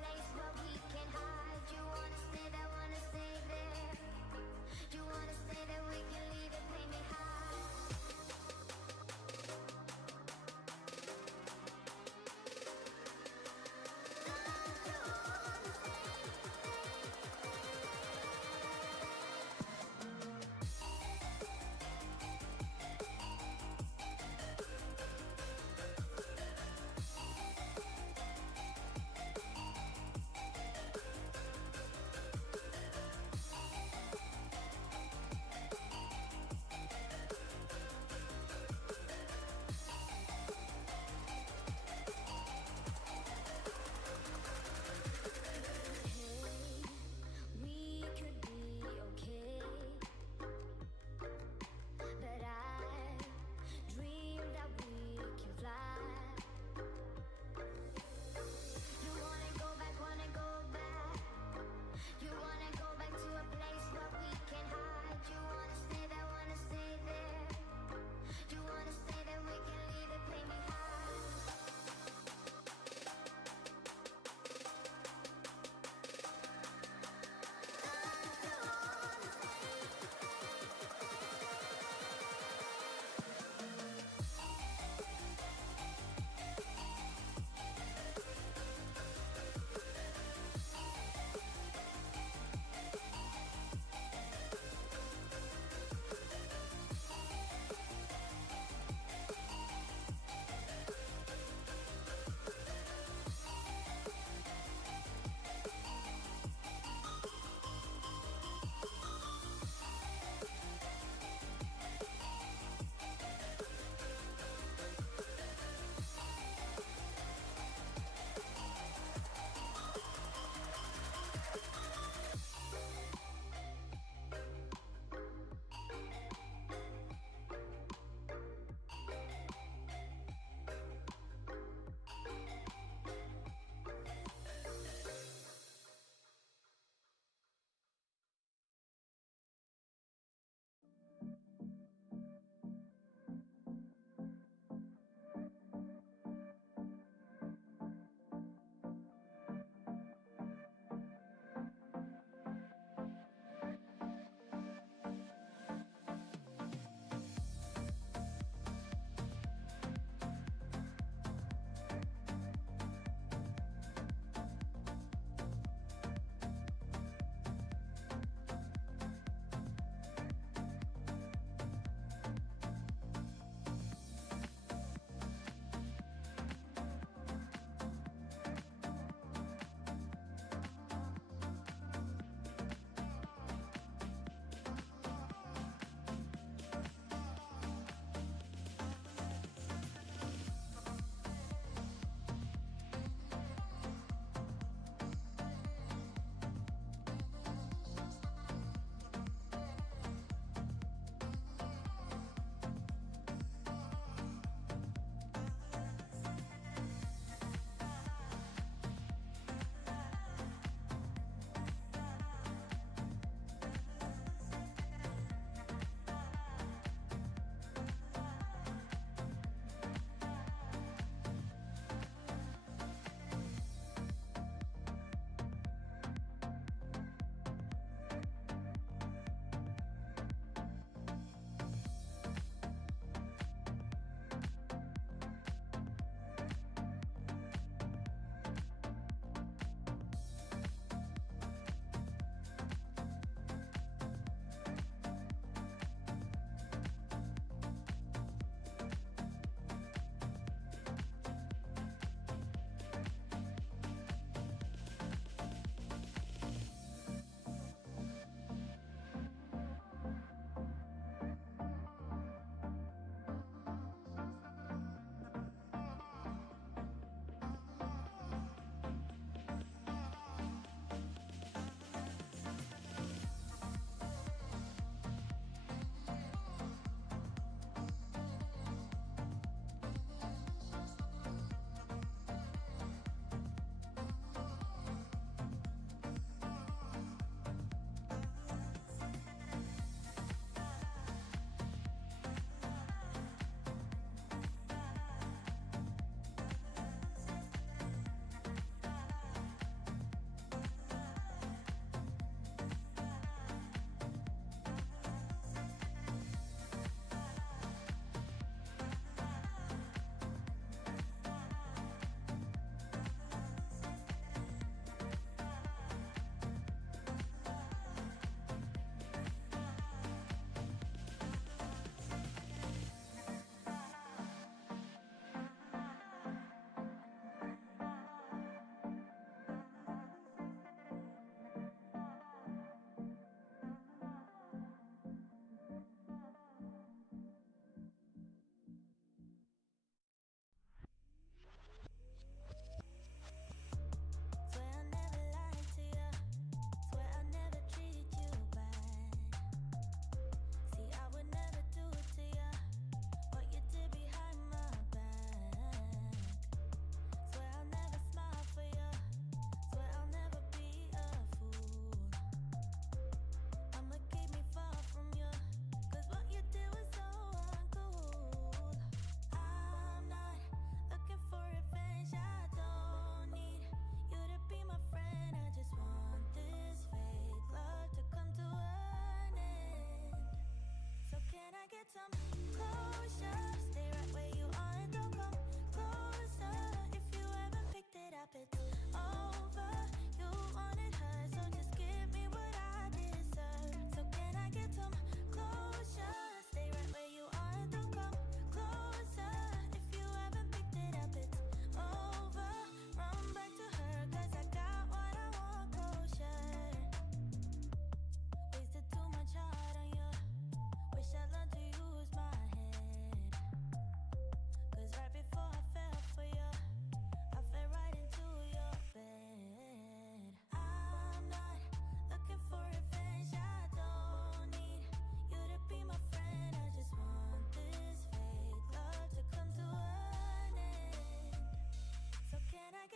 Place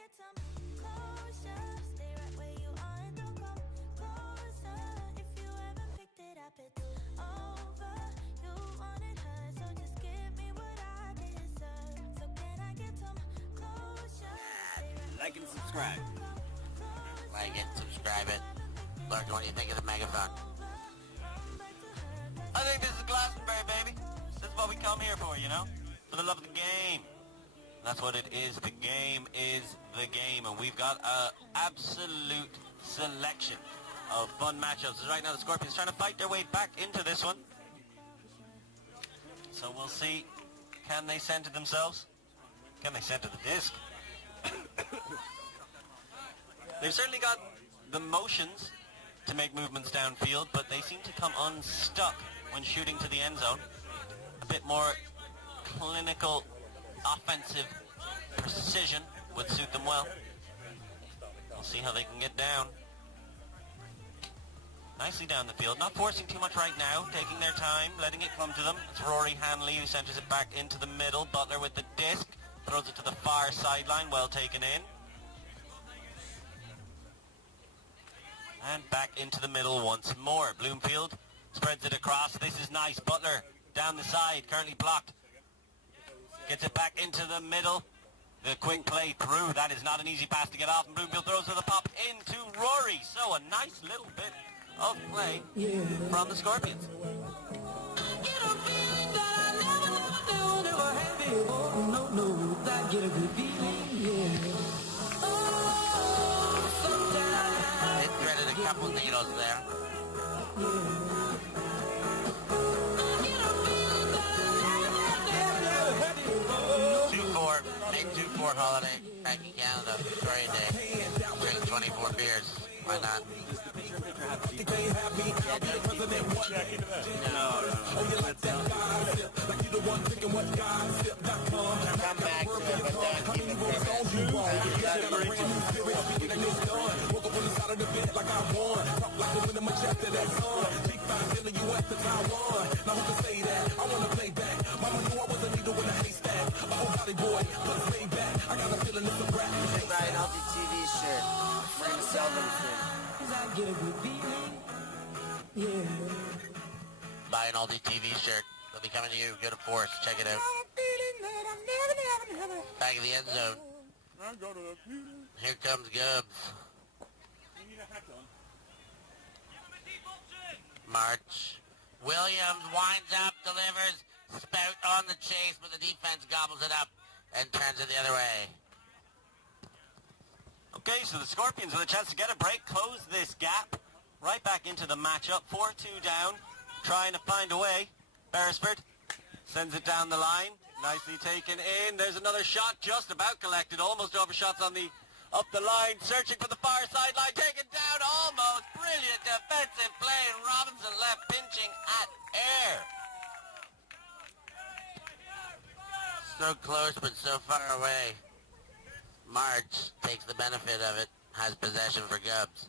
get some closure? Stay right where you are and don't come closer. If you haven't picked it up, it's over. You wanted her, so just give me what I deserve. So can I get some closure? Like and subscribe. Like it, subscribe it. Lurk, what do you think of the megaphone? I think this is Glastonbury, baby. This is what we come here for, you know? For the love of the game. That's what it is. The game is the game. And we've got an absolute selection of fun matchups. So right now the Scorpions trying to fight their way back into this one. So we'll see. Can they center themselves? Can they center the disc? They've certainly got the motions to make movements downfield, but they seem to come unstuck when shooting to the end zone. A bit more clinical offensive precision would suit them well. We'll see how they can get down. Nicely down the field, not forcing too much right now, taking their time, letting it come to them. It's Rory Hanley who centers it back into the middle. Butler with the disc, throws it to the far sideline, well taken in. And back into the middle once more. Bloomfield spreads it across. This is nice. Butler down the side, currently blocked. Gets it back into the middle. The quick play through. That is not an easy pass to get off. And Bloomfield throws with a pop into Rory. So a nice little bit of play from the Scorpions. It threaded a couple needles there. 2-4, make 2-4 holiday back in Canada, Victoria Day. Drink 24 beers. Why not? Come back to it, but don't keep it Buy an LTV shirt. We're gonna sell them soon. Buy an Aldi TV shirt. They'll be coming to you. Go to Force. Check it out. Back in the end zone. Here comes Gubs. March. Williams winds up, delivers. Spout on the chase, but the defense gobbles it up and turns it the other way. Okay, so the Scorpions with a chance to get a break, close this gap, right back into the matchup. 4-2 down, trying to find a way. Beresford sends it down the line, nicely taken in. There's another shot just about collected, almost overshots on the up the line, searching for the far sideline, taken down almost. Brilliant defensive play, and Robinson left pinching at air. So close, but so far away. March takes the benefit of it, has possession for Gubs.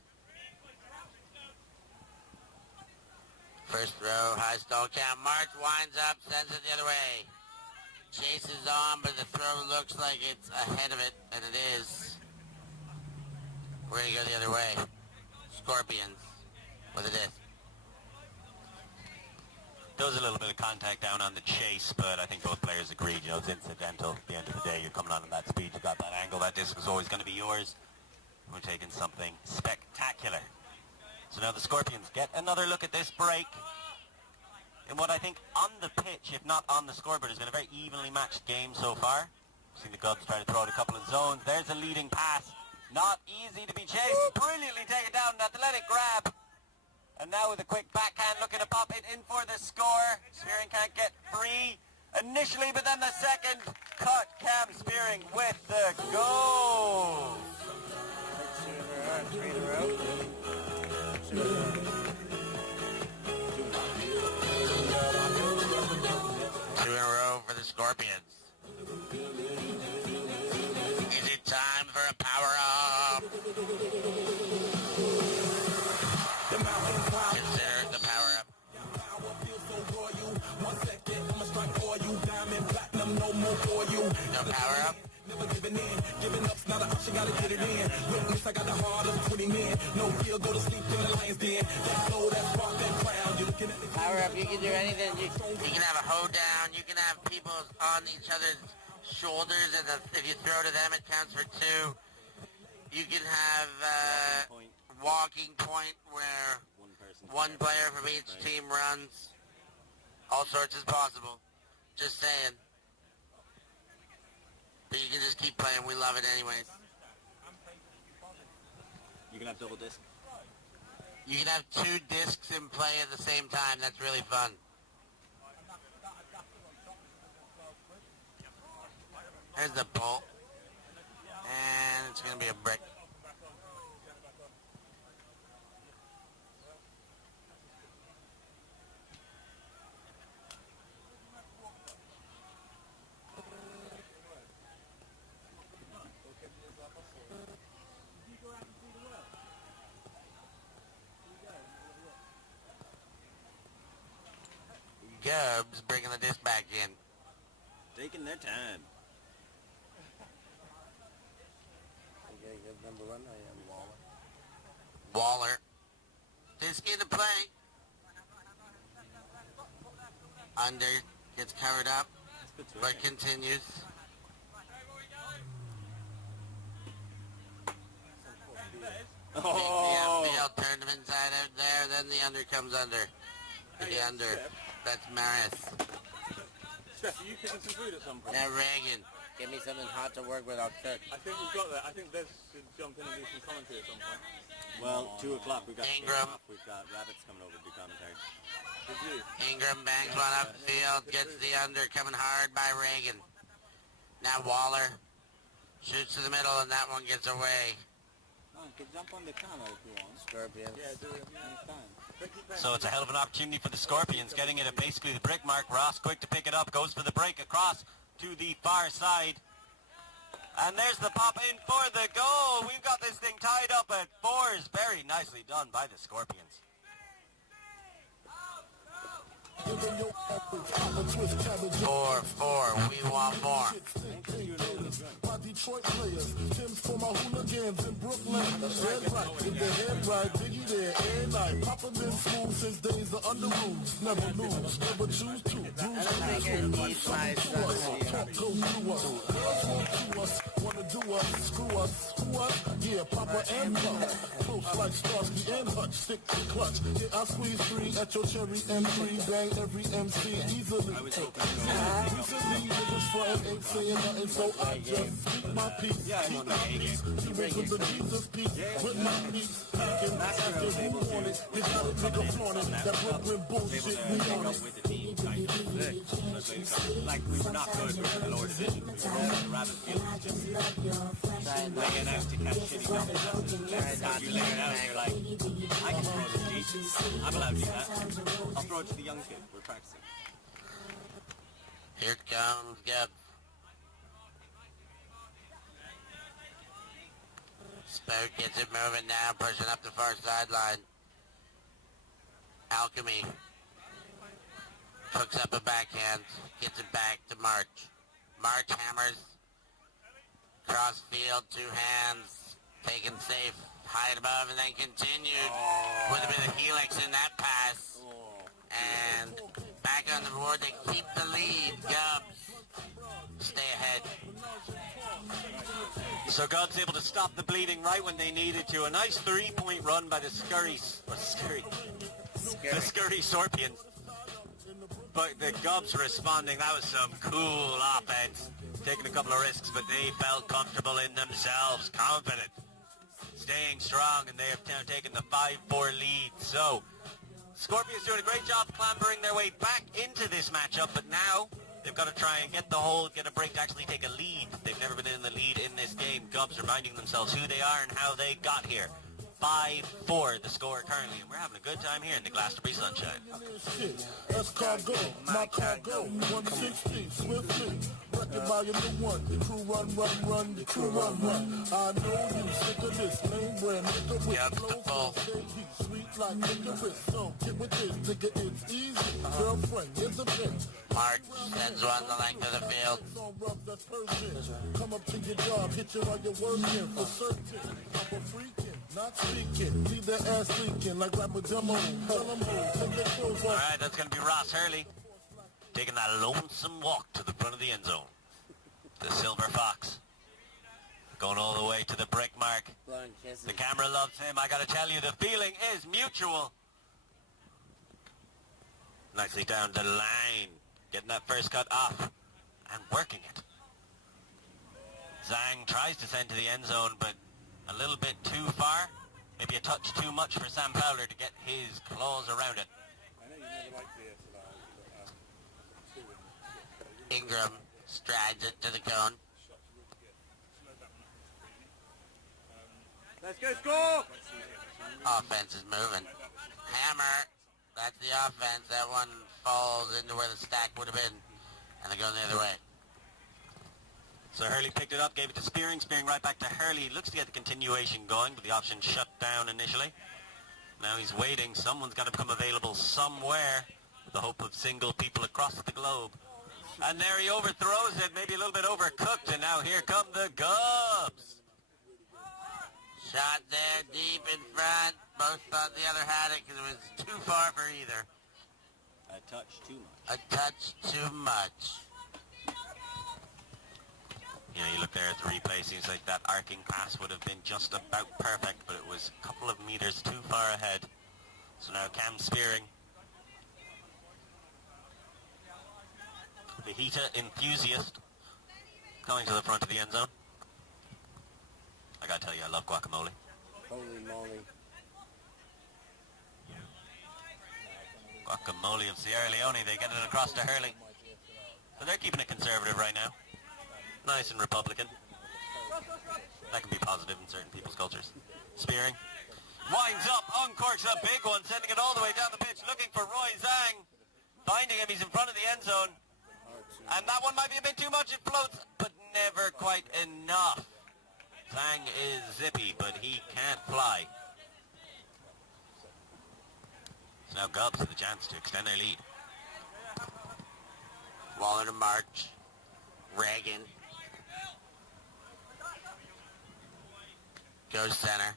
First throw, high stall count. March winds up, sends it the other way. Chases on, but the throw looks like it's ahead of it, and it is. We're going to go the other way. Scorpions with a disc. There was a little bit of contact down on the chase, but I think both players agreed, you know, it's incidental. At the end of the day, you're coming on that speed, you've got that angle, that disc is always going to be yours. We're taking something spectacular. So now the Scorpions get another look at this break in what I think on the pitch, if not on the scoreboard, has been a very evenly matched game so far. Seen the Gubs trying to throw out a couple of zones. There's a leading pass. Not easy to be chased. Brilliantly taken down, an athletic grab. And now with a quick backhand looking to pop it in for the score. Spearing can't get free initially, but then the second cut. Cam Spearing with the goal. 3 in a row. 2 in a row for the Scorpions. Is it time for a power-up? Consider the power-up. No power-up? rush, I gotta get it in. Witness, I got the heart of 20 men. No fear, go to sleep in the lion's den. That flow, that spark, that crowd. You're looking at the Power up, you can do anything. You can have a hoedown, you can have people on each other's shoulders, and if you throw to them, it counts for 2. You can have walking point where one player from each team runs. All sorts is possible. Just saying. But you can just keep playing. We love it anyways. You can have double disc. You can have 2 discs in play at the same time. That's really fun. There's the bolt. And it's going to be a brick. Gubs bringing the disc back in. Taking their time. Okay, good. Number 1, I am Waller. Waller. Disc into play. Under. Gets covered up. But continues. Oh! The upfield tournament side out there. Then the under comes under. The under. That's Maris. Steph, are you cooking some food at some point? Now Reagan. Give me something hot to work with, I'll cook. I think we've got that. I think Des should jump in and do some commentary at some point. Well, 2 o'clock, we've got Ingram. We've got Rabbits coming over to do commentary. Did you? Ingram bangs one upfield. Gets the under. Coming hard by Reagan. Now Waller. Shoots to the middle and that one gets away. Oh, you can jump on the camera if you want. Scorpions. Yeah, do it. Anytime. So it's a hell of an opportunity for the Scorpions, getting it at basically the brick mark. Ross quick to pick it up, goes for the break across to the far side. And there's the pop in for the goal. We've got this thing tied up at 4s. Very nicely done by the Scorpions. 4-4. We want more. My Detroit players, Tim's for my hooligans in Brooklyn. Red right, with the head right, Biggie there, every night. Papa been school since days of under rules. Never lose, never choose to. Bruise I don't think it needs my son. talk go through us. Girls want to us, wanna do us, screw us, who us? Yeah, Papa and Mama. Close like Starsky and Hutch, stick to clutch. Yeah, I squeeze 3 at your cherry M3, bang every MC easily. Recently, niggas frontin' ain't saying nothing, so I just speak my piece. Keep my peace, even with the Jesus piece, with my peace. Thinking after who want it, they got a nigga flaunt it. That Brooklyn bullshit, we on it. Like, we were not good, we were in the lower division. We were over the Rabbit field. Laying out to catch shitty numbers. You lay it out and you're like, I can throw this deep. I'm allowed to do that. I'll throw it to the young kid. We're practicing. Here comes Gubs. Spook gets it moving now, pushing up the far sideline. Alchemy hooks up a backhand, gets it back to March. March hammers. Cross field, 2 hands, taken safe, high and above, and then continued with a bit of helix in that pass. And back on the board, they keep the lead. Gubs stay ahead. So Gubs able to stop the bleeding right when they needed to. A nice 3-point run by the Scurry Scorpions. But the Gubs responding, that was some cool offense. Taking a couple of risks, but they felt comfortable in themselves, confident, staying strong, and they have now taken the 5-4 lead. So Scorpions doing a great job clambering their way back into this matchup, but now they've got to try and get a break to actually take a lead. They've never been in the lead in this game. Gubs reminding themselves who they are and how they got here. 5-4 the score currently, and we're having a good time here in the Glastonbury sunshine. That's cargo, my cargo, 160, swiftly. Record by your new one. The crew run, the crew run. I know you sick of this lame where nigga with Gubs to flow, full. stay heat, sweet like licorice. So get with this, nigga, it's easy. Girlfriend, it's a bitch. March sends one the length of the field. Come up to your job, hit you while you're working for certain. I'm a freaking, not speaking. Leave their ass leaking like rapper demo. Tell them who, take their clothes All off. right, that's going to be Ross Hurley taking that lonesome walk to the front of the end zone. The Silver Fox going all the way to the brick mark. Blowing kisses. The camera loves him. I got to tell you, the feeling is mutual. Nicely down the line, getting that first cut off and working it. Zhang tries to send to the end zone, but a little bit too far. Maybe a touch too much for Sam Fowler to get his claws around it. I know you never liked the Ingram strides it to the cone. Let's go, score! Offense is moving. Hammer. That's the offense. That one falls into where the stack would have been. And they're going the other way. So Hurley picked it up, gave it to Spearing. Spearing right back to Hurley. Looks to get the continuation going, but the option shut down initially. Now he's waiting. Someone's got to become available somewhere with the hope of single people across the globe. And there he overthrows it, maybe a little bit overcooked, and now here come the Gubs. Shot there deep in front. Both thought the other had it because it was too far for either. A touch too much. A touch too much. You know, you look there at the replay, seems like that arcing pass would have been just about perfect, but it was a couple of meters too far ahead. So now Cam Spearing, the Fajita enthusiast, coming to the front of the end zone. I gotta tell you, I love guacamole. Holy moly. Guacamole of Sierra Leone, they get it across to Hurley. So they're keeping it conservative right now. Nice and Republican. That can be positive in certain people's cultures. Spearing. Winds up, uncorks a big one, sending it all the way down the pitch, looking for Roy Zhang. Finding him, he's in front of the end zone. And that one might be a bit too much, it floats, but never quite enough. Zhang is zippy, but he can't fly. So now Gubs with a chance to extend their lead. Waller to March. Reagan. Goes center.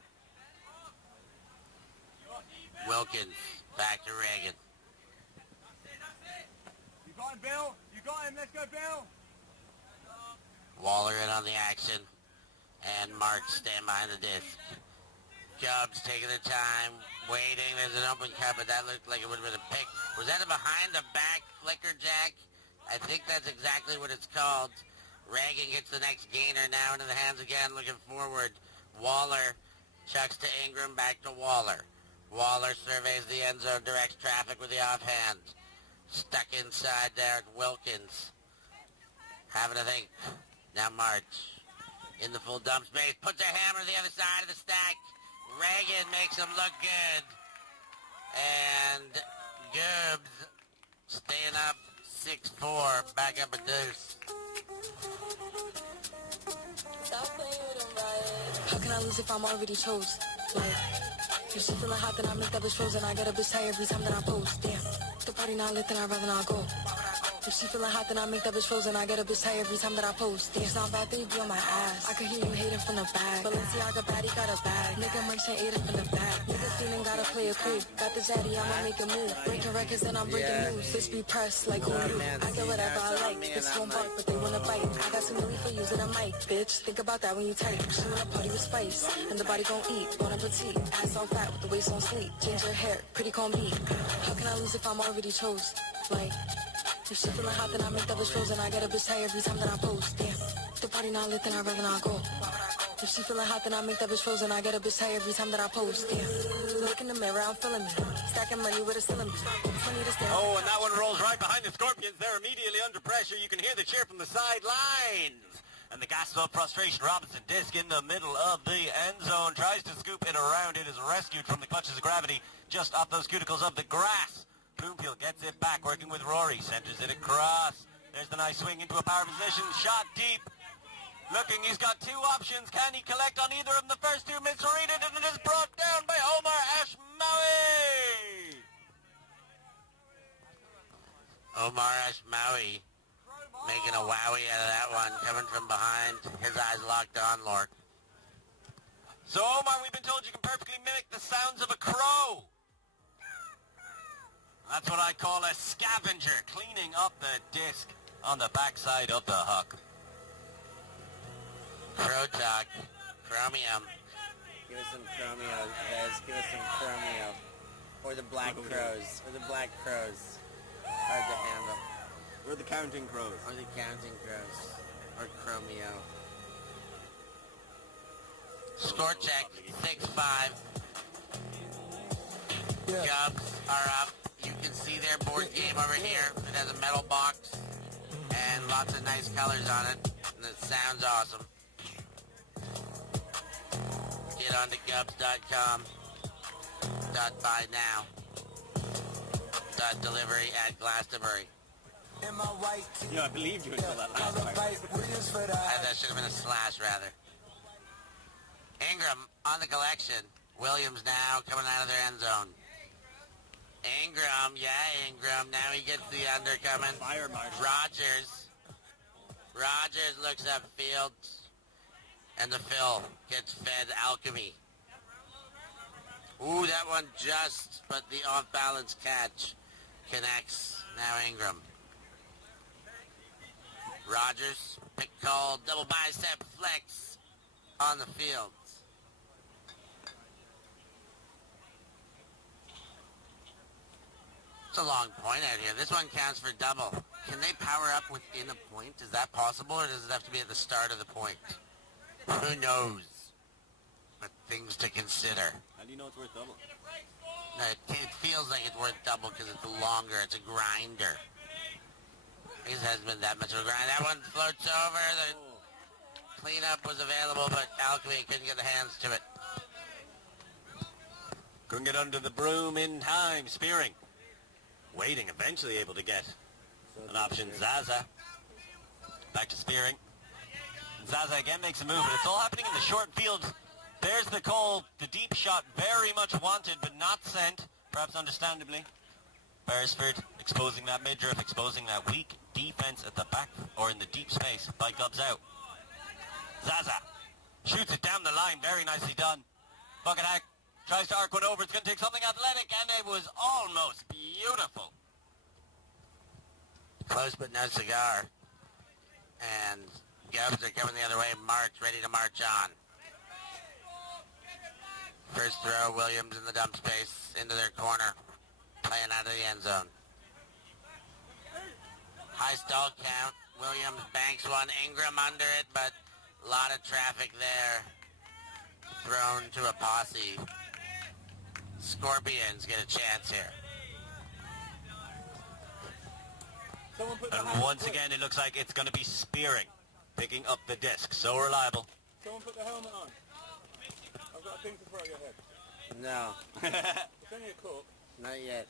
Wilkins. Back to Reagan. You got him, Bill. You got him. Let's go, Bill. Waller in on the action. And March stand behind the disc. Gubs taking their time, waiting. There's an open cut, but that looked like it would have been a pick. Was that a behind the back flicker, Jack? I think that's exactly what it's called. Reagan gets the next gainer now into the hands again, looking forward. Waller chucks to Ingram, back to Waller. Waller surveys the end zone, directs traffic with the offhand. Stuck inside there at Wilkins. Having to think. Now March. In the full dump space, puts a hammer to the other side of the stack. Reagan makes him look good. And Gubs staying up 6-4, back up a deuce. How can I lose if I'm already chose? Like, if she feeling hot, then I make that bitch frozen. I get a bitch tired every time that I post. Damn, the party not lit, then I'd rather not go. If she feeling hot, then I make that bitch frozen. I get a bitch tired every time that I post. Damn, it's not bad, they be on my ass. I can hear you hating from the back. Balenciaga baddie got a bag. Nigga merchant ate it from the back. Nigga feeling gotta play it cool. Got the zaddy, I'ma make a move. Breaking records, then I'm breaking news. This be pressed like who knew? I get whatever I like. Bitch won't bark, but they wanna bite. I got some money for using a mic, bitch. Think about that when you type. She wanna party with spice, and the body gon' eat. Bon appetit, ass on fat with the waist on sleep. Ginger hair, pretty con beat. How can I lose if I'm already chose? Like, if she feeling hot, then I make that bitch frozen. I get a bitch tired every time that I post. Damn, the party not lit, then I'd rather not go. If she feeling hot, then I make that bitch frozen. I get a bitch tired every time that I post. Damn, look in the mirror, I'm feeling me. Stacking money with a cylinder. Oh, and that one rolls right behind the Scorpions. They're immediately under pressure. You can hear the cheer from the sidelines. And the gas up frustration. Robinson disc in the middle of the end zone. Tries to scoop it around. It is rescued from the clutches of gravity just off those cuticles of the grass. Bloomfield gets it back, working with Rory. Centers it across. There's the nice swing into a power position. Shot deep. Looking, he's got two options. Can he collect on either of them? The first two misread it, and it is brought down by Omar Ashmawi. Omar Ashmawi making a wowie out of that one, coming from behind. His eyes locked on, Lord. So Omar, we've been told you can perfectly mimic the sounds of a crow. That's what I call a scavenger, cleaning up the disc on the backside of the hook. Crow talk. Chromium. Give us some chromio, guys. Give us some chromio. Or the black crows. Or the black crows. Hard to handle. We're the counting crows. Or the counting crows. Or chromio. Score check, 6-5. Gubs are up. You can see their board game over here. It has a metal box and lots of nice colors on it. And it sounds awesome. Get on to gubs.com. .buy now. .delivery at Glastonbury. Yeah, I believed you until that last part. That should have been a slash, rather. Ingram on the collection. Williams now coming out of their end zone. Ingram, Ingram. Now he gets the under coming. Fire marshal. Rogers looks upfield. And the Phil gets fed Alchemy. Ooh, that one just, but the off-balance catch connects. Now Ingram. Rogers, pick call, double bicep flex on the field. It's a long point out here. This one counts for double. Can they power up within a point? Is that possible, or does it have to be at the start of the point? Who knows? But things to consider. How do you know it's worth double? No, it feels like it's worth double because it's longer. It's a grinder. I guess it hasn't been that much of a grind. That one floats over. The cleanup was available, but Alchemy couldn't get the hands to it. Couldn't get under the broom in time. Spearing. Waiting, eventually able to get an option. Zaza. Back to Spearing. Zaza again makes a move, but it's all happening in the short field. There's the call. The deep shot very much wanted, but not sent. Perhaps understandably. Beresford exposing that midriff, exposing that weak defense at the back or in the deep space by Gubs out. Zaza shoots it down the line. Very nicely done. Bucket Hack tries to arc one over. It's going to take something athletic, and it was almost beautiful. Close but no cigar. And Gubs are coming the other way. March, ready to march on. First throw, Williams in the dump space, into their corner, playing out of the end zone. High stall count. Williams banks one. Ingram under it, but a lot of traffic there. Thrown to a posse. Scorpions get a chance here. And once again, it looks like it's going to be Spearing, picking up the disc. So reliable. Someone put the helmet on. I've got a thing to throw at your head. No, It's only a cork. not yet.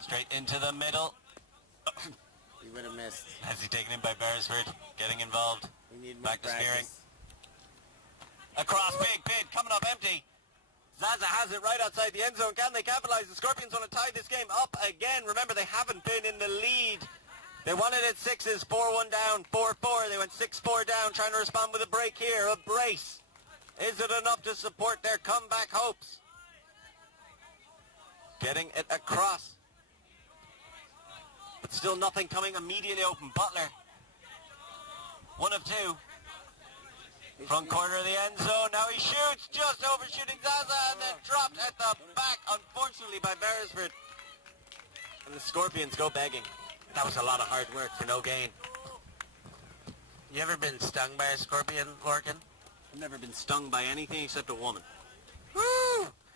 Straight into the middle. You would have missed. As he taken in by Beresford, getting involved. We need more Back to Spearing. practice. Across, big bid, coming up empty. Zaza has it right outside the end zone. Can they capitalize? The Scorpions want to tie this game up again. Remember, they haven't been in the lead. They wanted it sixes, 4-1 down, 4-4. They went 6-4 down, trying to respond with a break here, a brace. Is it enough to support their comeback hopes? Getting it across. But still nothing coming immediately open. Butler. 1 of 2. Front corner of the end zone. Now he shoots, just overshooting Zaza, and then dropped at the back, unfortunately, by Beresford. And the Scorpions go begging. That was a lot of hard work for no gain. You ever been stung by a scorpion, Lorcan? I've never been stung by anything except a woman. Woo!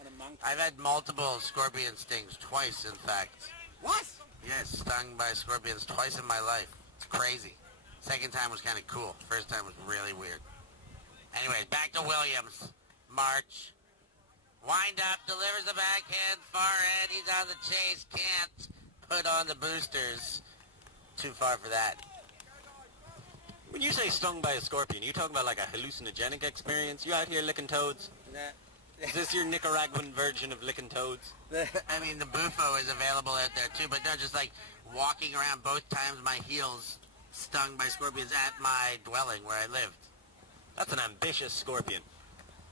And a monkey. I've had multiple scorpion stings, twice in fact. What? Yes, stung by scorpions twice in my life. It's crazy. Second time was kind of cool. First time was really weird. Anyways, back to Williams. March. Wind up, delivers the backhand, far end. He's on the chase, can't put on the boosters. Too far for that. When you say stung by a scorpion, you talking about like a hallucinogenic experience? You out here licking toads? Is this your Nicaraguan version of licking toads? I mean, the bufo is available out there too, but no, just like walking around both times my heels stung by scorpions at my dwelling where I lived. That's an ambitious scorpion.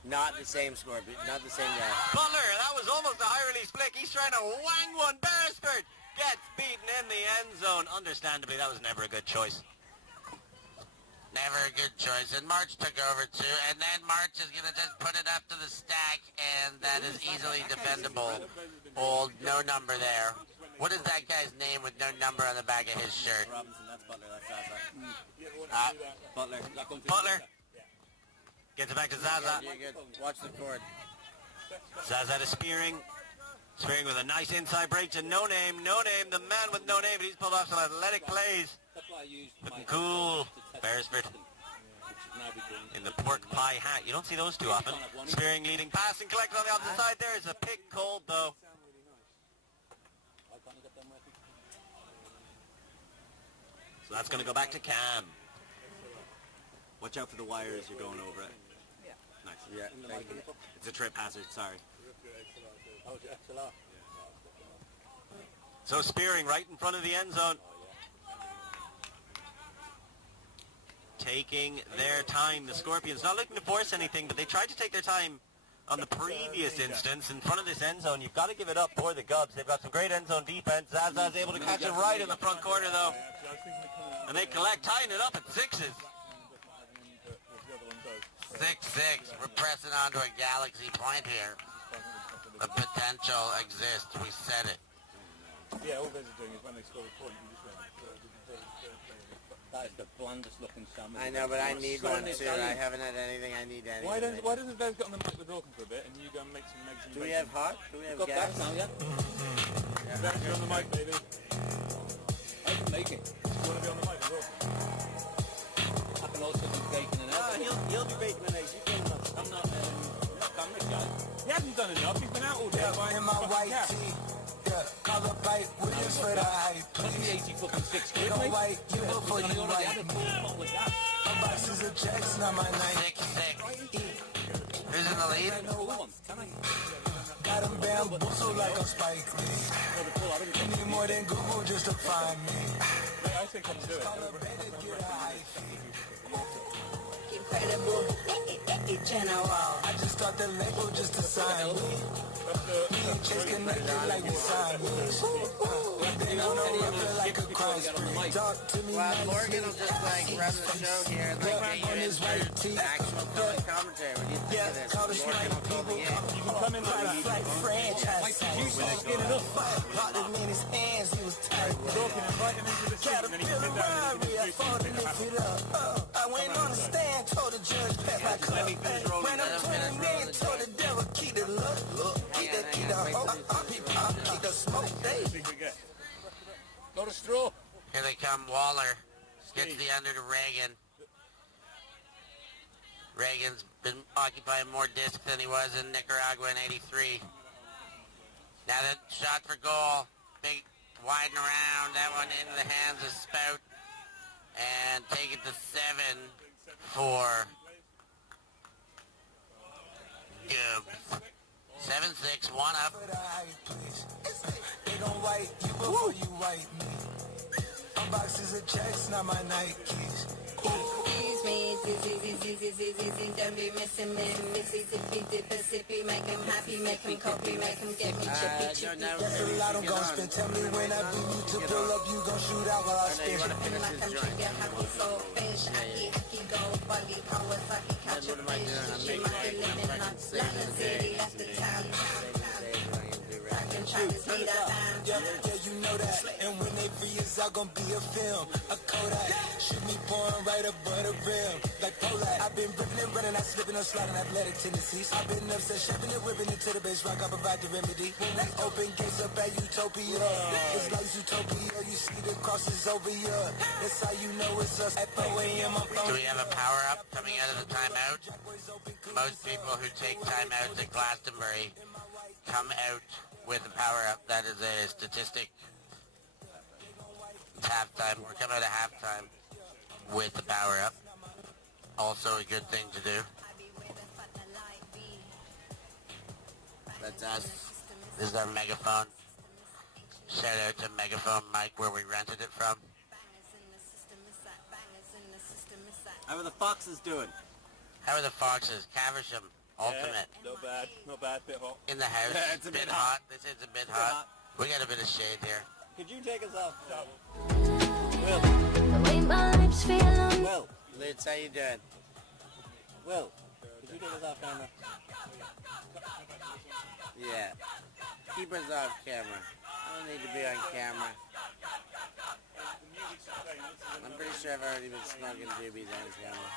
Not the same scorpion. Not the same guy. Butler, that was almost a high release flick. He's trying to wang one. Beresford gets beaten in the end zone. Understandably, that was never a good choice. Never a good choice. And March took over too, and then March is going to just put it up to the stack, and that is easily defendable. Old no number there. What is that guy's name with no number on the back of his shirt? Robinson, that's Butler, that's Zaza. Butler. Butler gets it back to Zaza. You're good. Watch the cord. Zaza to Spearing. Spearing with a nice inside break to No Name. No Name, the man with no name, but he's pulled off some athletic plays. Looking cool. Beresford in the pork pie hat. You don't see those too often. Spearing leading pass and collected on the opposite side. There is a pick cold though. So that's going to go back to Cam. Watch out for the wire as you're going over it. Nice. Yeah. It's a trip hazard, sorry. So Spearing right in front of the end zone. Taking their time. The Scorpions not looking to force anything, but they tried to take their time on the previous instance in front of this end zone. You've got to give it up for the Gubs. They've got some great end zone defense. Zaza's able to catch it right in the front corner though. And they collect, tying it up at 6s. 6-6. We're pressing onto a galaxy point here. The potential exists. We said it. Yeah, all they're doing is when they score a point, you just win. That is the blandest looking salmon. I know, but I need one too. I haven't had anything. I need anything. Why doesn't Vez get on the mic with Dawkins for a bit and you go and make some eggs and Do we have hot? Do we have gas? now, yeah? Vez, you're on the mic, baby. I can make it. You want to be on the mic as well? I can also do bacon and eggs. He'll do bacon and eggs. You can I'm not camera guy. He hasn't done enough. He's been out all day. In my white tee, color bite, Williams for the hype, please. 80 fucking 6 quid, Go mate. white, you before you white me. My boxes of checks, not my night. 6-6. Who's in the lead? Got them bamboozled like I'm Spike Lee. You need more than Google just to find me. I think I'm doing Incredible, general. I just thought the label just to sign me. Me and Chase connected like we signed me. They don't know I feel like a crime spree. Talk to me Well, nicely. Morgan will just like run the show here and like get you into the actual color commentary. What do you think of this? Call the Morgan will call me in. You can come in like franchise. Popped him in his hands, he was tight. invite him into the seat and then he can sit down and he can Lift it up. I went on the stand, told the judge, pat my cup. When I'm 20 million, told the devil, keep the look. Keep the smoke, Not a straw. Here they come. Waller gets the under to Reagan. Reagan's been occupying more disc than he was in Nicaragua in '83. Now that shot for goal. Big widen around. That one into the hands of Spout. And take it to 7 for Gubs. 7-6, 1 up. They gon' white you before you white me. My boxes of checks, not my Nikes. Don't be missing me, Mississippi, make him happy, make him copy, make him get me chippy. That's a lot I'm gon' spend. Tell me when I do you to pull up, you gon' shoot out while I spin. Like I'm trigger happy, so fish, aki, go, buggy, Kawasaki, catch a fish, she might be living on London City, that's the town. Yeah, you know that. And when they free us out, gon' be a film. A Kodak. Shoot me pouring right above the rim. Like Polak. I've been ripping and running, I slipping and sliding athletic tendencies. I've been upset, shoving and whipping into the base rock. I provide the remedy. When we open gates up at Utopia, it's like Utopia. You see the crosses over here. That's how you know it's us. At 4 a.m. I'm Do we have a power-up coming out of the timeout? Most people who take timeouts at Glastonbury come out with a power-up. That is a statistic. It's halftime. We're coming out of halftime. with the power up. Also a good thing to do. That's us. This is our megaphone. Shout out to Megaphone Mike where we rented it from. How are the Foxes doing? How are the Foxes? Caversham, Ultimate. Yeah, not bad, bit hot. In the house. Yeah, it's a bit hot. This is a bit hot. We got a bit of shade here. Could you take us off? Will. The way my lips feel on Will. Liz, how you doing? Will, could you take us off camera? Yeah. Keep us off camera. I don't need to be on camera. I'm pretty sure I've already been smoking doobies on camera.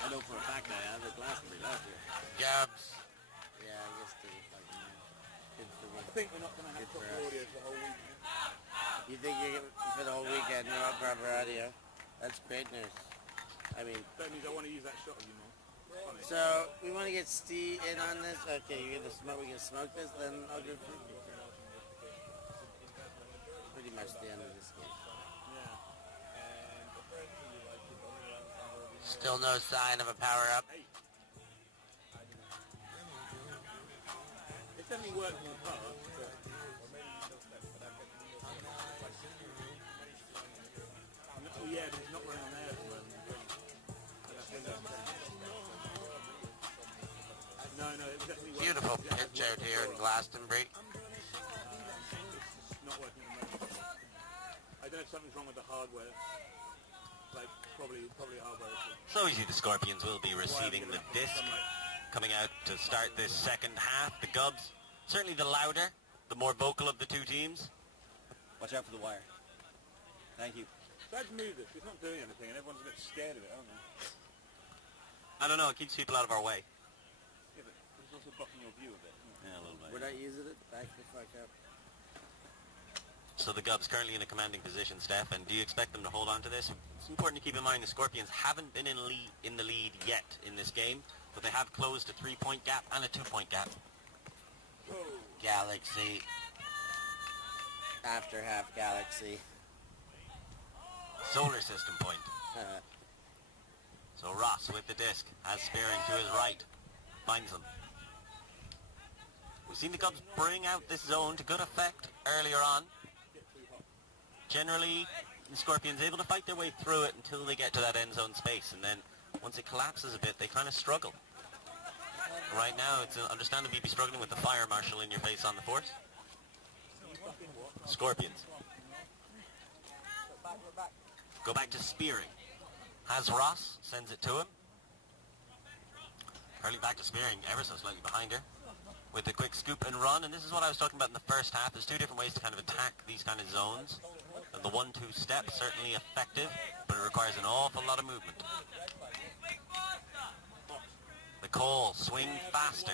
I know for a fact I have at Glastonbury last year. Gubs. Yeah, I guess they fucking good for me. I think we're not going to have Good for proper us. audio for the whole weekend. You think you're gonna, for the whole weekend, no proper audio? That's great news. I mean, That means I want to use that shot of you more. Funny. so we want to get Steve in on this. Okay, you're gonna smoke. We can smoke this, then I'll go for pretty much the end of this game. Still no sign of a power up. It's definitely worked in the past, but... Oh yeah, but it's not running on air at the moment. No, it definitely works. Beautiful pitch out here in Glastonbury. Not working at the moment. I don't know if something's wrong with the hardware. Like, probably hardware issue. So you see the Scorpions will be receiving the disc coming out to start this second half. The Gubs, certainly the louder, the more vocal of the two teams. Watch out for the wire. Thank you. Try to move this. It's not doing anything, and everyone's a bit scared of it, aren't they? I don't know, it keeps people out of our way. Yeah, but it's also blocking your view a bit, isn't it? Yeah, a little bit. We're not using it. Back the fuck up. So the Gubs currently in a commanding position, Steph, and do you expect them to hold on to this? It's important to keep in mind the Scorpions haven't been in the lead yet in this game, but they have closed a 3-point gap and a 2-point gap. Galaxy. After half Galaxy. Solar system point. So Ross with the disc, has Spearing to his right, finds them. We've seen the Cubs bring out this zone to good effect earlier on. Generally, the Scorpions able to fight their way through it until they get to that end zone space, and then once it collapses a bit, they kind of struggle. Right now, it's understandably be struggling with the fire marshal in your face on the force. Scorpions. Go back to Spearing. Has Ross, sends it to him. Early back to Spearing, ever so slightly behind her, with a quick scoop and run, and this is what I was talking about in the first half. There's two different ways to kind of attack these kind of zones. And the 1-2 step, certainly effective, but it requires an awful lot of movement. The Cole, swing faster.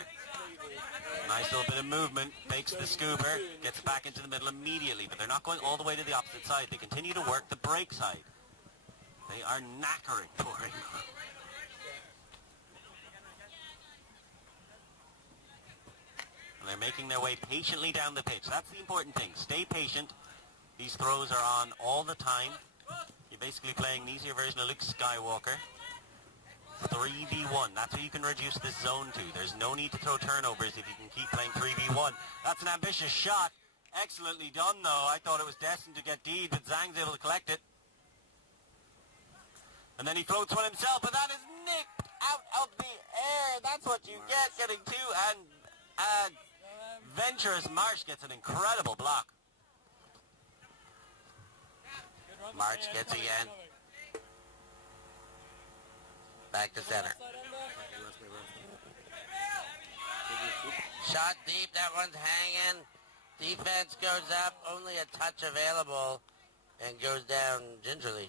Nice little bit of movement, fakes the scooper, gets back into the middle immediately, but they're not going all the way to the opposite side. They continue to work the break side. They are knackering Tor. And they're making their way patiently down the pitch. That's the important thing. Stay patient. These throws are on all the time. You're basically playing an easier version of Luke Skywalker. 3v1. That's what you can reduce this zone to. There's no need to throw turnovers if you can keep playing 3v1. That's an ambitious shot. Excellently done, though. I thought it was destined to get Deed, but Zhang's able to collect it. And then he floats one himself, but that is nicked out of the air. That's what you get, getting two. And Venturous Marsh gets an incredible block. March gets again. Back to center. Shot deep, that one's hanging. Defense goes up, only a touch available, and goes down gingerly.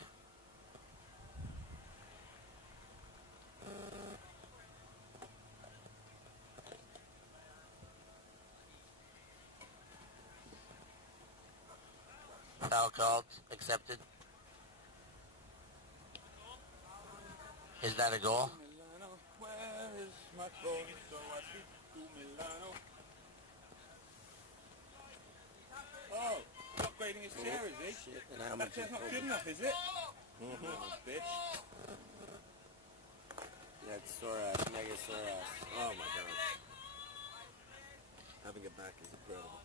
Foul called, accepted. Is that a goal? Milano, where is my phone? So I speak to Milano. Oh, upgrading his chair, is he? Shit, and how That much chair's not good enough, is it? Mm-hmm. Oh, bitch. That's Soros, mega Soros. Oh my god. Having it back is incredible.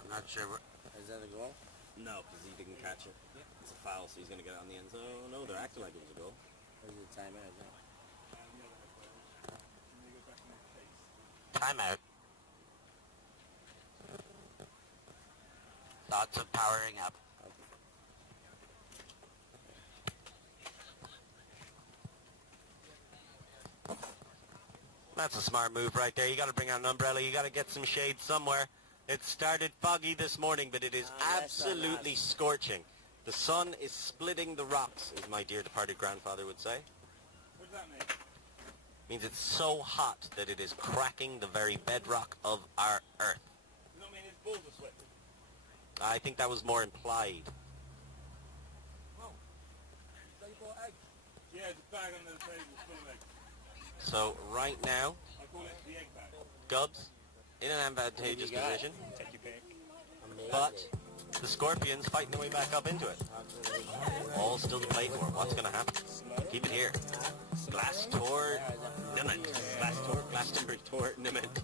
I'm not sure. Is that a goal? No, because he didn't catch it. It's a foul, so he's going to get it on the end zone. No, they're acting like it was a goal. Or is it a timeout now? Timeout. Thoughts of powering up. That's a smart move right there. You got to bring out an umbrella. You got to get some shade somewhere. It started foggy this morning, but it is absolutely scorching. The sun is splitting the rocks, as my dear departed grandfather would say. What does that mean? Means it's so hot that it is cracking the very bedrock of our earth. Does that mean his balls are sweating? I think that was more implied. Oh. Is that you bought eggs? Yeah, it's a bag under the table full of eggs. So right now, I call it the egg bag. Gubs in an advantageous position, Take your pick. but the Scorpions fighting their way back up into it. All still to play for. What's going to happen? Keep it here. Tor-nament. Glastonbury Tor-nament.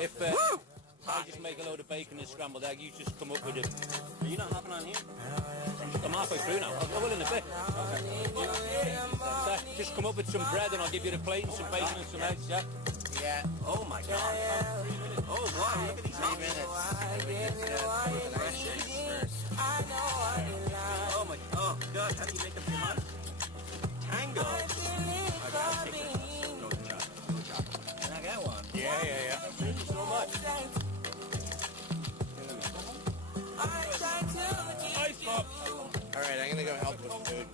If I just make a load of bacon and scrambled egg, you just come up with it. Are you not hopping on here? I'm halfway through now. I will in a bit. So just come up with some bread and I'll give you the plate and some bacon and some eggs, yeah? Yeah. Oh my god. Oh wow, look at these 3 minutes. Oh my, oh god, how do you make them come on? Tango. Can I get one? Yeah. Thank you so much. Ice pop. Alright, I'm gonna go help with food.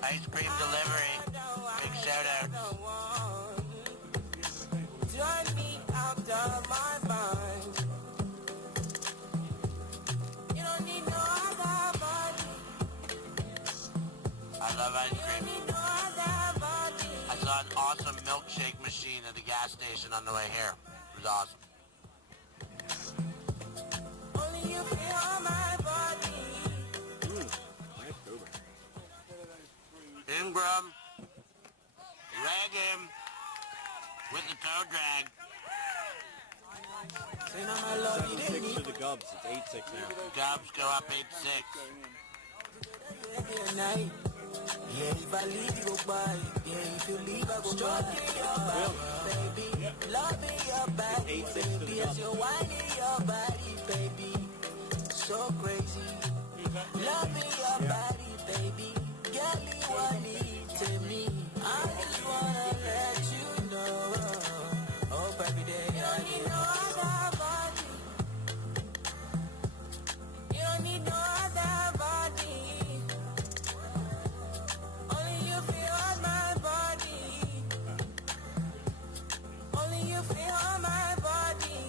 Ice cream delivery. Big shout out. Join me out of my mind. You don't need no other body. I love ice You cream. don't need no other body. I saw an awesome milkshake machine at the gas station on the way here. It was awesome. Only you feel my body. Ingram. Rag him. With the toe drag. Say no, my love, you didn't 7-6 for the Gubs. It's 8-6 now. Gubs go up 8-6. every night. Yeah, if I leave, you go by. Yeah, if you leave, I go by. Your body, baby. Loving your body, 8-6 for the baby. Gubs. As you're whining your body, baby. So crazy. Loving your body, baby. Girl, you want it to me. I just wanna let you know. Hope every day you don't need no other body. You don't need no other body. Only you feel my body. Only you feel my body.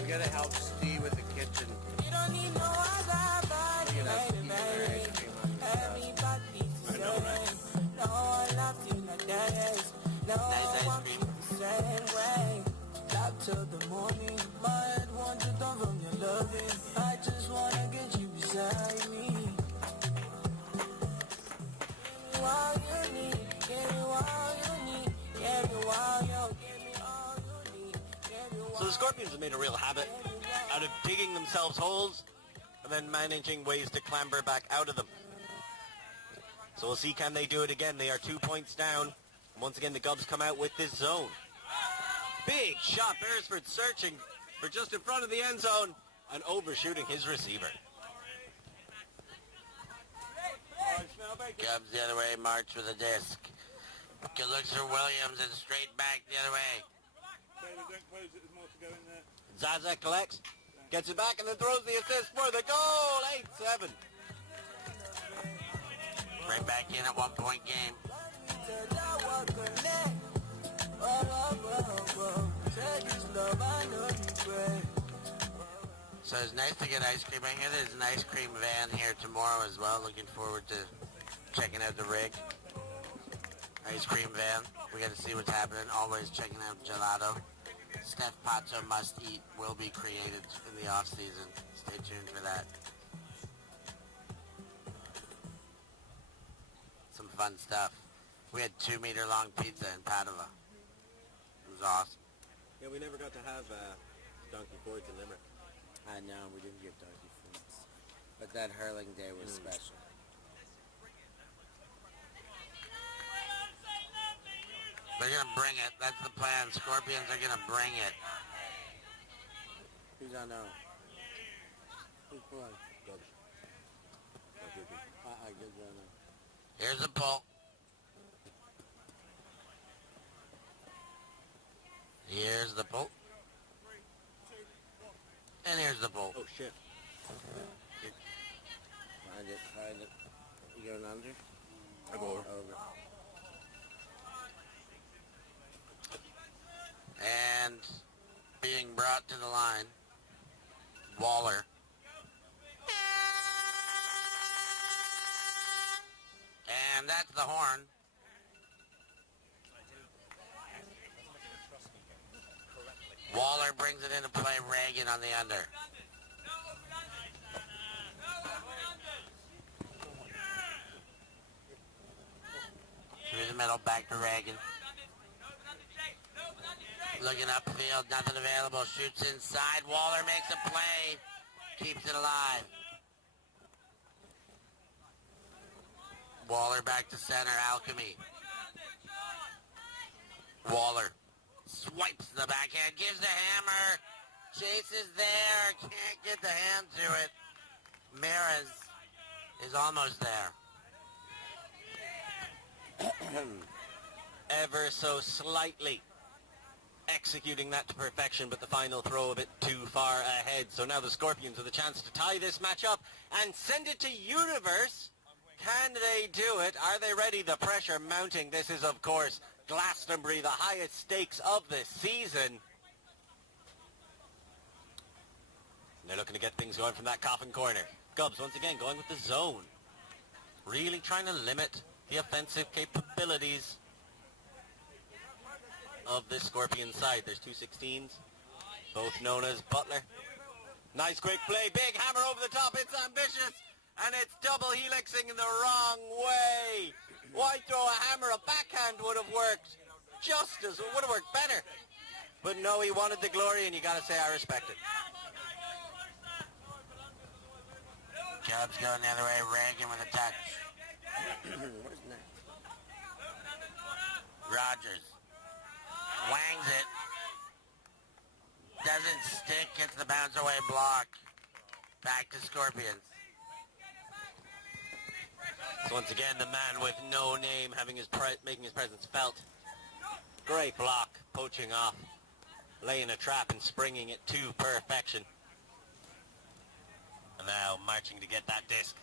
We gotta help Steve with the kitchen. You don't need no other body, You know, Steve baby. and her ice cream on the top. Everybody's the same. No one loves you like this. No Nice one ice cream. feels the same way. Love till the morning. My head wants to come from your loving. I just wanna get you beside me. Give me all you need. Give me all you need. Give me all you give me all you need. Give me So the Scorpions have made a real habit out of digging themselves holes and then managing ways to clamber back out of them. So we'll see, can they do it again? They are 2 points down. Once again, the Gubs come out with this zone. Big shot. Beresford searching for just in front of the end zone and overshooting his receiver. Gubs the other way, March with a disc. Good looks for Williams and straight back the other way. Don't close it, there's more to go in there. Zaza collects, gets it back, and then throws the assist for the goal. 8-7. Right back in at 1 point game. So it's nice to get ice cream. I hear there's an ice cream van here tomorrow as well. Looking forward to checking out the rig. Ice cream van. We got to see what's happening. Always checking out gelato. Steph Pacho Must Eat will be created in the off season. Stay tuned for that. Some fun stuff. We had 2-meter long pizza in Padua. It was awesome. Yeah, we never got to have donkey boards in Limerick. I know, we didn't get donkey fruits. But that hurling day was special. They're going to bring it. That's the plan. Scorpions are going to bring it. Who's on now? Who's pulling? Gubs. Good on now. Here's the pull. Here's the pull. And here's the pull. Oh, shit. Find it. You going under? I go over. Over. And being brought to the line, Waller. And that's the horn. Waller brings it into play. Reagan on the under. Through the middle, back to Reagan. Looking upfield, nothing available. Shoots inside. Waller makes a play. Keeps it alive. Waller back to center. Alchemy. Waller swipes the backhand. Gives the hammer. Chase is there. Can't get the hand to it. Maris is almost there. Ever so slightly executing that to perfection, but the final throw a bit too far ahead. So now the Scorpions with a chance to tie this match up and send it to Universe. Can they do it? Are they ready? The pressure mounting. This is, of course, Glastonbury, the highest stakes of the season. They're looking to get things going from that coffin corner. Gubs once again going with the zone. Really trying to limit the offensive capabilities of this Scorpion side. There's 2 16s, both known as Butler. Nice quick play, big hammer over the top, it's ambitious, and it's double helixing in the wrong way. Why throw a hammer? A backhand would have worked just as, it would have worked better. But no, he wanted the glory, and you gotta say I respect it. Gubs going the other way. Reagan with a touch. Where's next? Rogers wangs it. Doesn't stick. Gets the bounce away block. Back to Scorpions. So once again, the man with no name having making his presence felt. Great block, poaching off, laying a trap and springing it to perfection. And now marching to get that disc.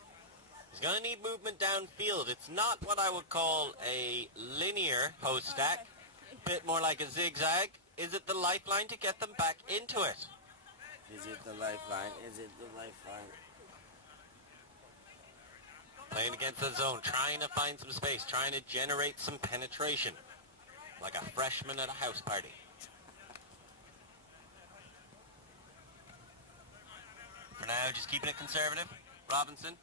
He's going to need movement downfield. It's not what I would call a linear post stack. A bit more like a zigzag. Is it the lifeline to get them back into it? Is it the lifeline? Is it the lifeline? Playing against the zone, trying to find some space, trying to generate some penetration. Like a freshman at a house party. For now, just keeping it conservative. Robinson.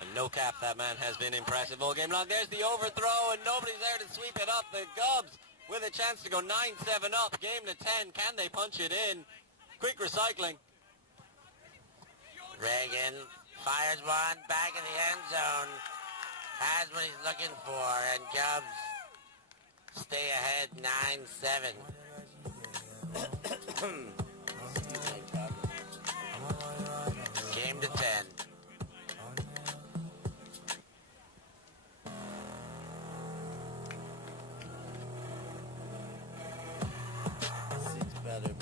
And no cap, that man has been impressive all game long. There's the overthrow, and nobody's there to sweep it up. The Gubs with a chance to go 9-7 up. Game to 10. Can they punch it in? Quick recycling. Reagan fires one back in the end zone. Has what he's looking for, and Gubs stay ahead 9-7. Game to 10. Six better.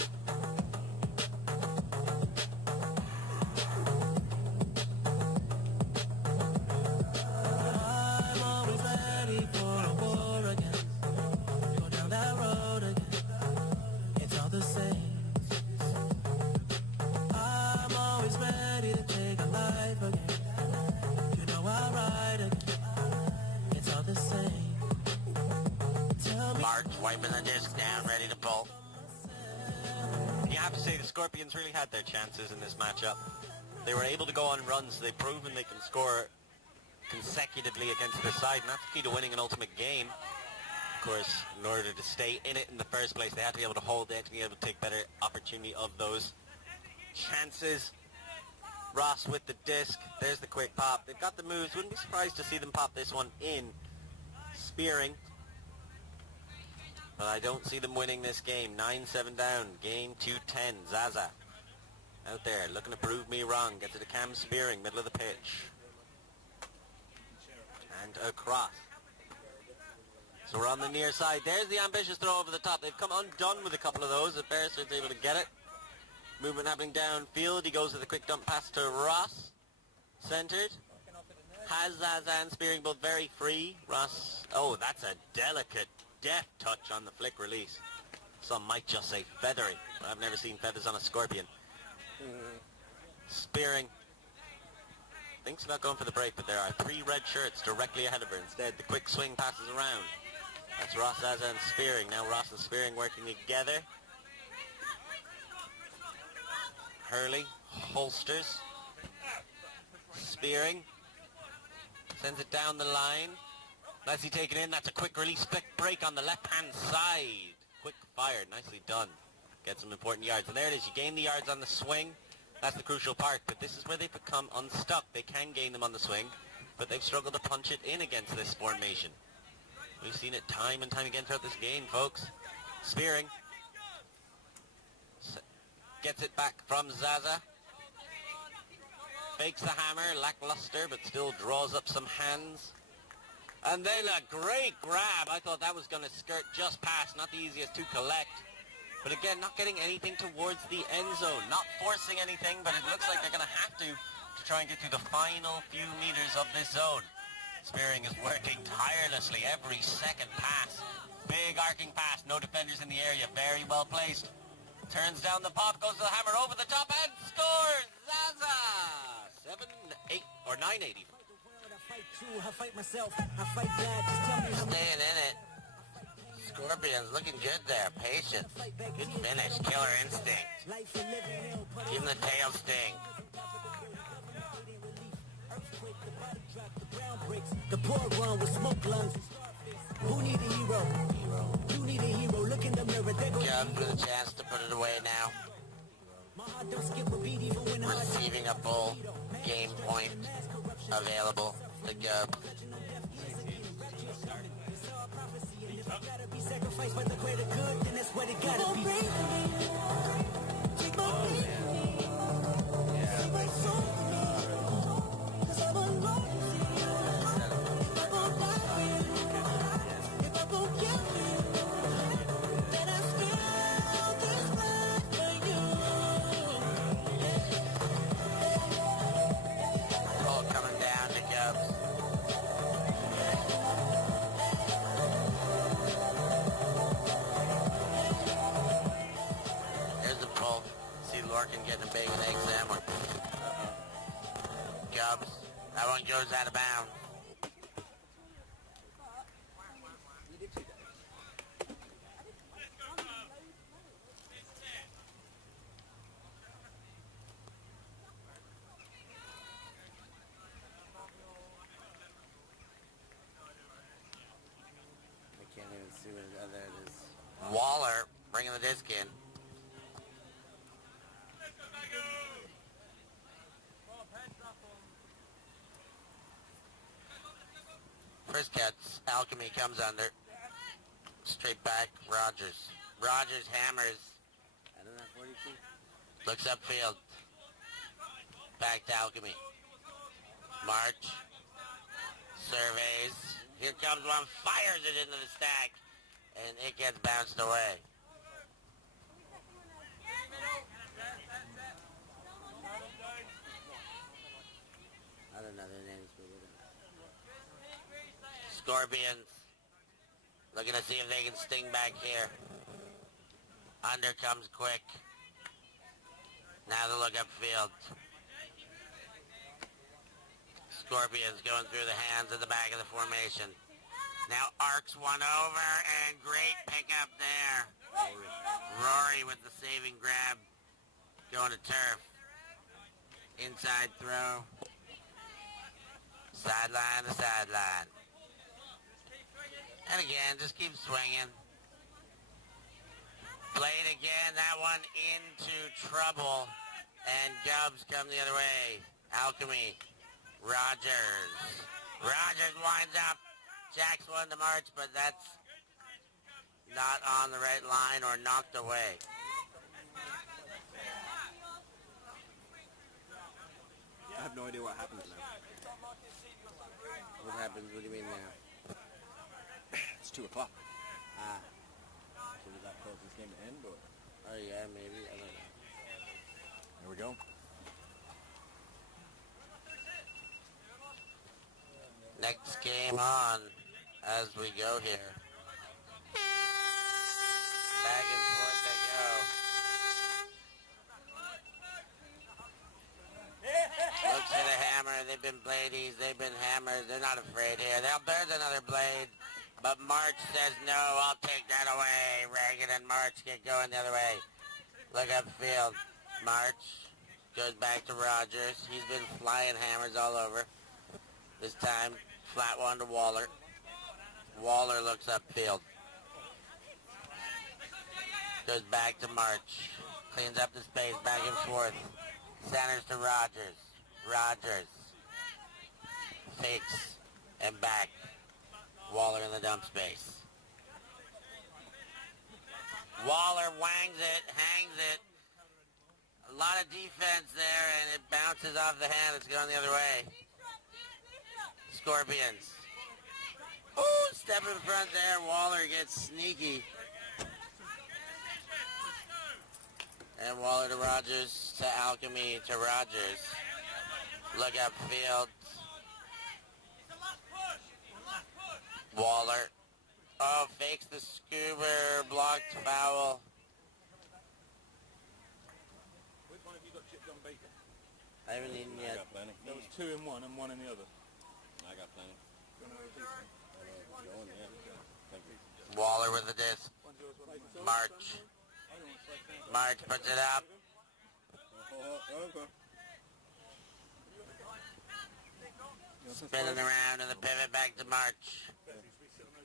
I'm always ready for a war again. Go down that road again. It's all the same. the same. Tell me. March wiping the disc down, ready to pull. You have to say the Scorpions really had their chances in this matchup. They were able to go on runs. They've proven they can score consecutively against their side, and that's key to winning an ultimate game. Of course, in order to stay in it in the first place, they had to be able to hold it, to be able to take better opportunity of those chances. Ross with the disc. There's the quick pop. They've got the moves. Wouldn't be surprised to see them pop this one in. Spearing. But I don't see them winning this game. 9-7 down. Game 2-10. Zaza. Out there, looking to prove me wrong. Gets it to Cam Spearing, middle of the pitch. And across. So we're on the near side. There's the ambitious throw over the top. They've come undone with a couple of those. If Beresford's able to get it. Movement happening downfield. He goes with a quick dump pass to Ross. Centered. Has Zaza and Spearing both very free. Ross, oh, that's a delicate, deft touch on the flick release. Some might just say feathery, but I've never seen feathers on a Scorpion. Spearing thinks about going for the break, but there are 3 red shirts directly ahead of her. Instead, the quick swing passes around. That's Ross, Zaza, and Spearing. Now Ross and Spearing working together. Hurley holsters. Spearing sends it down the line. Nicely taken in. That's a quick release, quick break on the left-hand side. Quick fired. Nicely done. Get some important yards. And there it is. You gain the yards on the swing. That's the crucial part. But this is where they become unstuck. They can gain them on the swing, but they've struggled to punch it in against this formation. We've seen it time and time again throughout this game, folks. Spearing. Gets it back from Zaza. Fakes the hammer. Lackluster, but still draws up some hands. And then a great grab. I thought that was going to skirt just past. Not the easiest to collect. But again, not getting anything towards the end zone. Not forcing anything, but it looks like they're going to have to try and get through the final few meters of this zone. Spearing is working tirelessly every second pass. Big arcing pass. No defenders in the area. Very well placed. Turns down the pop, goes to the hammer over the top and scores! Zaza! 7-8 or 980. Staying in it. Scorpions looking good there. Patient. Good finish. Killer instinct. Even the tail sting. The poor run with smoke lungs. Who need a hero? You need a hero. Look in the mirror. There goes Gubs with a chance to put it away now. my heart don't skip a beat even when I Receiving a full game point available to Gubs. gotta be sacrificed for the greater good, then that's what it gotta be. Ball coming down to Gubs. There's the pull. See Lorcan getting a bacon egg sandwich. Gubs. That one goes out of bounds. I can't even see what there it is. Waller bringing the disc in. First cuts, Alchemy comes under. Straight back, Rogers. Rogers hammers. I don't know, 42. Looks upfield. Back to Alchemy. March. Surveys. Here comes one, fires it into the stack. And it gets bounced away. I don't know their names, but whatever. Scorpions. Looking to see if they can sting back here. Under comes quick. Now the look upfield. Scorpions going through the hands at the back of the formation. Now arcs one over, and great pickup there. Rory with the saving grab. Going to turf. Inside throw. Sideline to sideline. And again, just keep swinging. Blade again, that one into trouble. And Gubs come the other way. Alchemy. Rogers. Rogers winds up. Jacks one to March, but that's not on the right line or knocked away. I have no idea what happens now. What happens? What do you mean now? It's 2 o'clock. Ah. So does that cause this game to end, or? Oh yeah, maybe. I don't know. Here we go. Next game on as we go here. Back and forth they go. Looks at a hammer. They've been bladies. They've been hammered. They're not afraid here. There's another blade. But March says, no, I'll take that away. Reagan and March get going the other way. Look upfield. March goes back to Rogers. He's been flying hammers all over. This time, flat one to Waller. Waller looks upfield. Goes back to March. Cleans up the space, back and forth. Centers to Rogers. Rogers. Fakes. And back. Waller in the dump space. Waller wangs it, hangs it. A lot of defense there, and it bounces off the hand. It's going the other way. Scorpions. Oh, step in front there. Waller gets sneaky. And Waller to Rogers, to Alchemy, to Rogers. Look upfield. Waller. Oh, fakes the scuba, blocked foul. Which one have you got chipped on bacon? I haven't eaten I yet. got plenty. There was 2 in one and 1 in the other. I got plenty. Going, yeah. Thank you. Waller with the disc. One's yours, one's mine. March. March puts it up. Okay. Spinning around in the pivot back to March.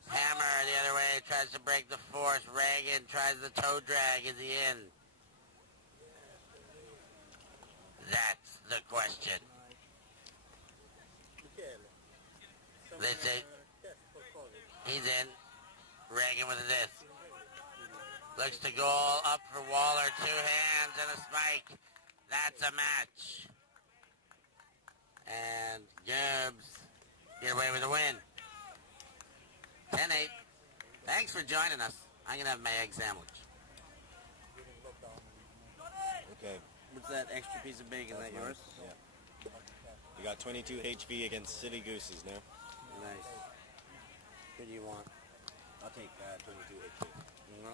Hammer the other way, tries to break the force. Reagan tries the toe drag. Is he in? That's the question. They say he's in. Reagan with a disc. Looks to goal, up for Waller, 2 hands and a spike. That's a match. And Gubs get away with a win. 10-8. Thanks for joining us. I'm going to have my egg sandwich. Okay. What's that extra piece of bacon? Is that yours? Yeah. You got 22 HP against Silly Gooses now. Nice. What do you want? I'll take 22 HP. No.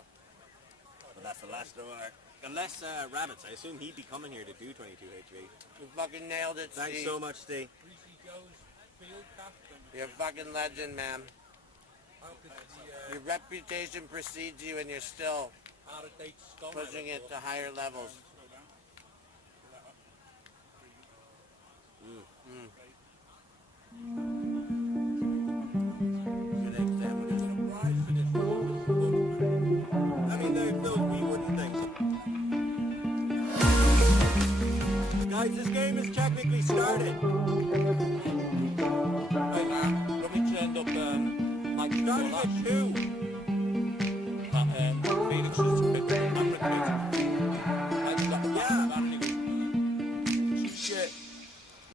But that's the last of our... Unless Rabbits, I assume he'd be coming here to do 22 HP. You fucking nailed it, Thanks Steve. so much, Steve. You're a fucking legend, man. Your reputation precedes you and you're still pushing it to higher levels. Good egg sandwiches. I mean, those wee wooden things. Guys, this game is technically started. Right now, let me turn up Mike's Started at 2.